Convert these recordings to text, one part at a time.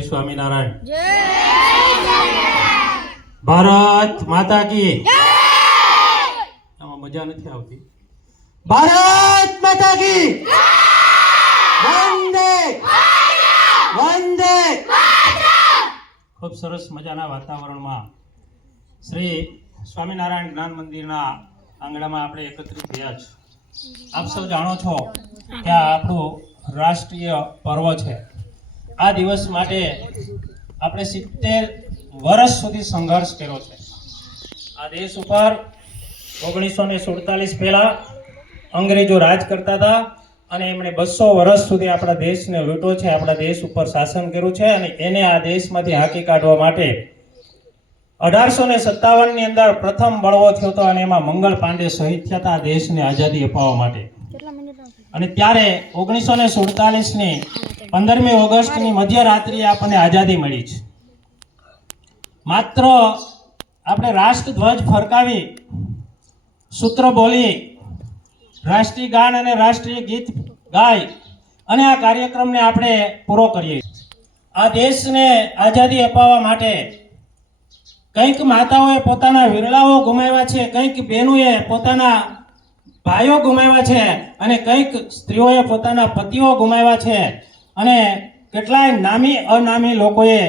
जय स्वामीनारायण। भारत माता की मजा नहीं आवती। भारत माता की वंदे वंदे। खूब सरस मजाना वातावरणમાં શ્રી સ્વામિનારાયણ જ્ઞાન મંદિરના આંગણામાં આપણે એકત્રિત થયા છે। આપ સૌ જાણો છો કે આ આપણું રાષ્ટ્રીય પર્વ છે। આ દિવસ માટે આપણે 70 વર્ષ સુધી સંઘર્ષ કર્યો છે। આ દેશ ઉપર 1947 પહેલા અંગ્રેજો રાજ કરતા હતા અને એમણે 200 વર્ષ સુધી આપણા દેશને લૂંટ્યો છે, આપણા દેશ ઉપર શાસન કર્યું છે અને એને આ દેશમાંથી હાંકી કાઢવા માટે 1857 ની અંદર પ્રથમ બળવો થયો હતો અને એમાં મંગલ પાંડે શહીદ થયા હતા આ દેશને આઝાદી અપાવવા માટે। અને ત્યારે 1947 ની 15મી ઓગસ્ટની મધ્યરાત્રિએ આપણને આઝાદી મળી છે। માત્ર આપણે રાષ્ટ્રધ્વજ ફરકાવી, સૂત્ર બોલી, રાષ્ટ્રીય ગાન અને રાષ્ટ્રીય ગીત ગાય અને આ કાર્યક્રમને આપણે પૂરો કરીએ। આ દેશને આઝાદી અપાવવા માટે કંઈક માતાઓએ પોતાના વિરલાઓ ગુમાવ્યા છે, કંઈક બહેનોએ પોતાના ભાઈઓ ગુમાવ્યા છે અને કંઈક સ્ત્રીઓએ પોતાના પતિઓ ગુમાવ્યા છે અને કેટલાય નામી અનામી લોકોએ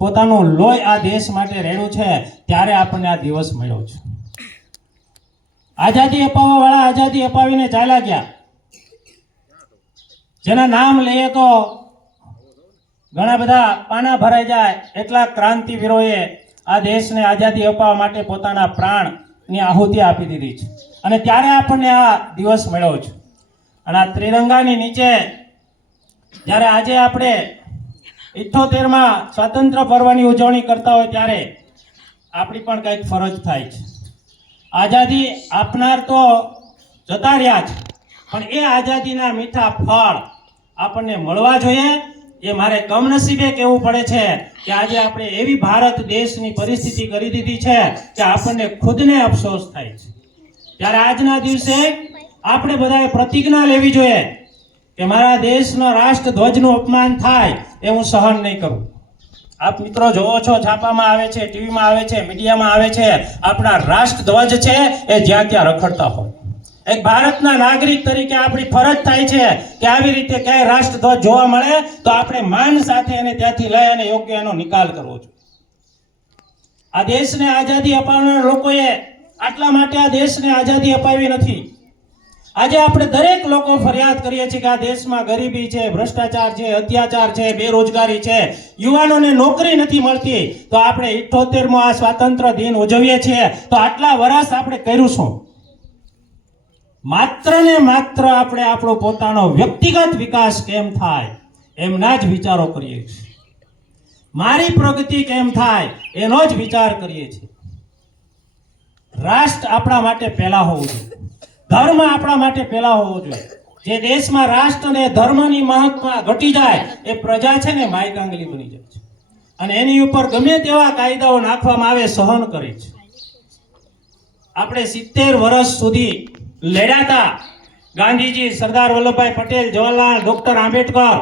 પોતાનું લોહી આ દેશ માટે રેડ્યું છે। ત્યારે આપણને આ દિવસ મળ્યો છે। આઝાદી અપાવવા વાળા આઝાદી અપાવીને ચાલ્યા ગયા, જેના નામ લઈએ તો ઘણા બધા પાના ભરાઈ જાય એટલા ક્રાંતિવીરોએ આ દેશને આઝાદી અપાવવા માટે પોતાના પ્રાણની આહુતિ આપી દીધી છે અને ત્યારે આપણને આ દિવસ મળ્યો છે। અને આ ત્રિરંગાની નીચે જ્યારે આજે આપણે 78માં સ્વાતંત્ર્ય પર્વની ઉજવણી કરતા હોય ત્યારે આપણી પણ કંઈક ફરજ થાય છે। આઝાદી આપનાર તો જતા રહ્યા છે, પણ એ આઝાદીના મીઠા ફળ આપણને મળવા જોઈએ। એ મારે કમનસીબે કહેવું પડે છે કે આજે આપણે એવી ભારત દેશની પરિસ્થિતિ કરી દીધી છે કે આપણને ખુદને અફસોસ થાય છે। ત્યારે આજના દિવસે આપણે બધાએ પ્રતિજ્ઞા લેવી જોઈએ કે મારા દેશનો રાષ્ટ્રધ્વજનું અપમાન થાય એ હું સહન નહીં કરું। આપ મિત્રો જોવો છો, છાપામાં આવે છે, ટીવીમાં આવે છે, મીડિયામાં આવે છે, આપણા રાષ્ટ્રધ્વજ છે એ જ્યાં ત્યાં રખડતા હોય। એક ભારતના નાગરિક તરીકે આપણી ફરજ થાય છે કે આવી રીતે ક્યાંય રાષ્ટ્રધ્વજ જોવા મળે તો આપણે માન સાથે એને ત્યાંથી લઈ અને યોગ્ય એનો નિકાલ કરવો જોઈએ। આ દેશને આઝાદી અપાવનાર લોકોએ આટલા માટે આ દેશને આઝાદી અપાવી નથી। આજે આપણે દરેક લોકો ફરિયાદ કરીએ છીએ કે આ દેશમાં ગરીબી છે, ભ્રષ્ટાચાર છે, અત્યાચાર છે, બેરોજગારી છે, યુવાનોને નોકરી નથી મળતી। તો આપણે 78મો આ સ્વાતંત્ર્ય દિન ઉજવીએ છીએ તો આટલા વર્ષ આપણે કર્યું શું? માત્ર ને માત્ર આપણે આપણો પોતાનો વ્યક્તિગત વિકાસ કેમ થાય એમના જ વિચારો કરીએ છીએ, મારી પ્રગતિ કેમ થાય એનો જ વિચાર કરીએ છીએ। રાષ્ટ્ર આપણા માટે પહેલા હોવું જોઈએ, ધર્મ આપણા માટે પહેલા હોવો જોઈએ। જે દેશમાં રાષ્ટ્ર અને ધર્મની મહત્તા ઘટી જાય એ પ્રજા છે ને માયકાંગલી બની જાય છે અને એની ઉપર ગમે તેવા કાયદાઓ નાખવામાં આવે સહન કરે છે। આપણે 70 વર્ષ સુધી લડ્યા હતા। ગાંધીજી, સરદાર વલ્લભભાઈ પટેલ, જવાહરલાલ, ડોક્ટર આંબેડકર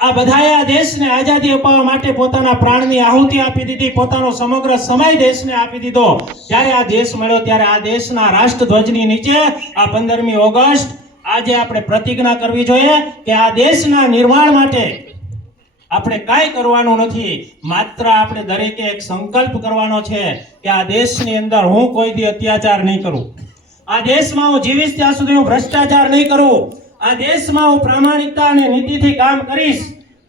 આ બધાએ આ દેશને આઝાદી અપાવવા માટે પોતાના પ્રાણની આહુતિ આપી દીધી, પોતાનો સમગ્ર સમય દેશને આપી દીધો। ત્યારે આ દેશ મળ્યો ત્યારે આ દેશના રાષ્ટ્રધ્વજની નીચે આ 15મી ઓગસ્ટ આજે આપણે પ્રતિજ્ઞા કરવી જોઈએ કે આ દેશના નિર્માણ માટે આપણે કાંઈ કરવાનું નથી, માત્ર આપણે દરેકે એક સંકલ્પ કરવાનો છે કે આ દેશની અંદર હું કોઈ દી અત્યાચાર નહીં કરું, આ દેશમાં હું જીવીશ ત્યાં સુધી હું ભ્રષ્ટાચાર નહીં કરું, આ દેશમાં હું પ્રામાણિકતા અને નીતિથી કામ કરીશ।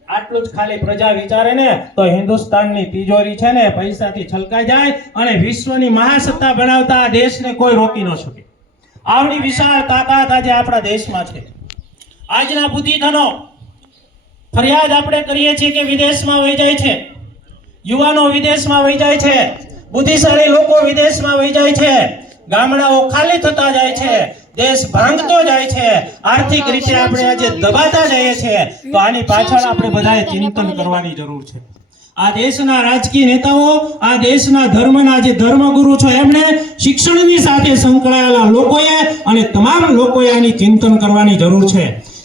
આટલું જ ખાલી પ્રજા વિચારે ને તો હિન્દુસ્તાનની તિજોરી છે ને પૈસાથી છલકાઈ જાય અને વિશ્વની મહાસત્તા બનાવતા આ દેશને કોઈ રોકી ન શકે। આવડી વિશાળ તાકાત આજે આપણા દેશમાં છે। આજના બુદ્ધિધનો ફરિયાદ આપણે કરીએ છીએ કે વિદેશમાં વહી જાય છે, યુવાનો વિદેશમાં વહી જાય છે, બુદ્ધિશાળી લોકો વિદેશમાં વહી જાય છે, ગામડાઓ ખાલી થતા જાય છે, દેશ ભાંગતો જાય છે, આર્થિક રીતે આપણે આજે દબાતા જઈએ છીએ। તો આની પાછળ આપણે બધાએ ચિંતન કરવાની જરૂર છે। આ દેશના રાજકીય નેતાઓ, આ દેશના ધર્મના જે ધર્મગુરુ છે એમણે, શિક્ષણની સાથે સંકળાયેલા લોકોએ અને તમામ લોકોએ આની ચિંતન કરવાની જરૂર છે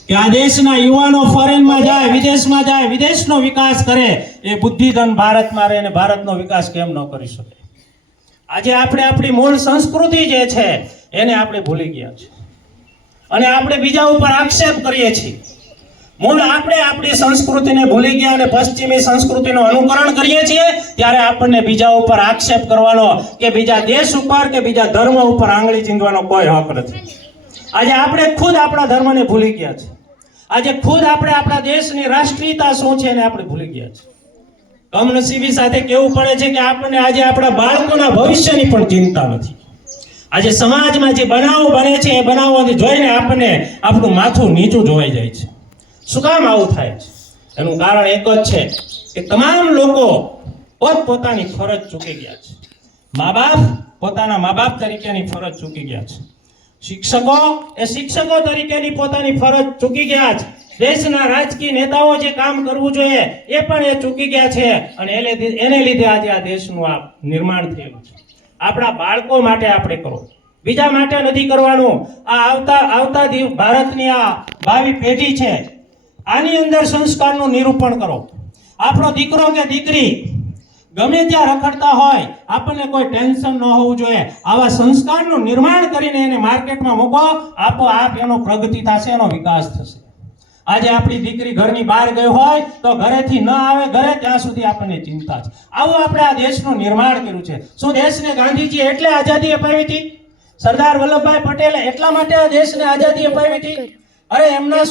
કે આ દેશના યુવાનો ફોરેનમાં જાય, વિદેશમાં જાય, વિદેશનો વિકાસ કરે, એ બુદ્ધિધન ભારતમાં રહે અને ભારતનો વિકાસ કેમ ન કરી શકે? આજે આપણે આપણી મૂળ સંસ્કૃતિ જે છે એને આપણે ભૂલી ગયા છે અને આપણે બીજા ઉપર આક્ષેપ કરીએ છીએ. મૂળ આપણે આપણી સંસ્કૃતિને ભૂલી ગયા અને પશ્ચિમી સંસ્કૃતિનું અનુકરણ કરીએ છીએ, ત્યારે આપણને બીજા ઉપર આક્ષેપ કરવાનો કે બીજા દેશ ઉપર કે બીજા ધર્મ ઉપર આંગળી ચીંધવાનો કોઈ હક નથી. આજે આપણે ખુદ આપણા ધર્મને ભૂલી ગયા છે. આજે ખુદ આપણે આપણા દેશની રાષ્ટ્રીયતા શું છે એને આપણે ભૂલી ગયા છે. કમનસીબી સાથે કહેવું પડે છે કે આપણને આજે આપણા બાળકોના ભવિષ્યની પણ ચિંતા નથી. આજે સમાજમાં જે બનાવો બને છે એ બનાવોને જોઈને આપણને આપણું માથું નીચું જોવાઈ જાય છે. શું કામ આવું થાય છે? એનું કારણ એક જ છે કે તમામ લોકો પોતપોતાની ફરજ ચૂકી ગયા છે. મા બાપ પોતાના મા બાપ તરીકેની ફરજ ચૂકી ગયા છે. શિક્ષકો એ શિક્ષકો તરીકેની પોતાની ફરજ ચૂકી ગયા છે. દેશના રાજકીય નેતાઓ જે કામ કરવું જોઈએ એ પણ એ ચૂકી ગયા છે અને એને લીધે આજે આ દેશનું આ નિર્માણ થયેલું છે. આપણા બાળકો માટે આપણે કરો, બીજા માટે નથી કરવાનું. આ આવતા ભારતની આ ભાવિ પેઢી છે, આની અંદર સંસ્કારનું નિરૂપણ કરો. આપણો દીકરો કે દીકરી ગમે ત્યાં રખડતા હોય, આપણને કોઈ ટેન્શન ન હોવું જોઈએ. આવા સંસ્કારનું નિર્માણ કરીને એને માર્કેટમાં મૂકો, આપોઆપ એનો પ્રગતિ થશે, એનો વિકાસ થશે. આજે આપણી દીકરી ઘરની બહાર ગઈ હોય તો ઘરેથી ન આવે ઘરે ત્યાં સુધી આપણને ચિંતા છે. આવું આપણે આ દેશનું નિર્માણ કર્યું છે. શું દેશને ગાંધીજીએ એટલે આઝાદી અપાવી હતી? સરદાર વલ્લભભાઈ પટેલે એટલા માટે આ દેશને આઝાદી અપાવી હતી? અરે એમના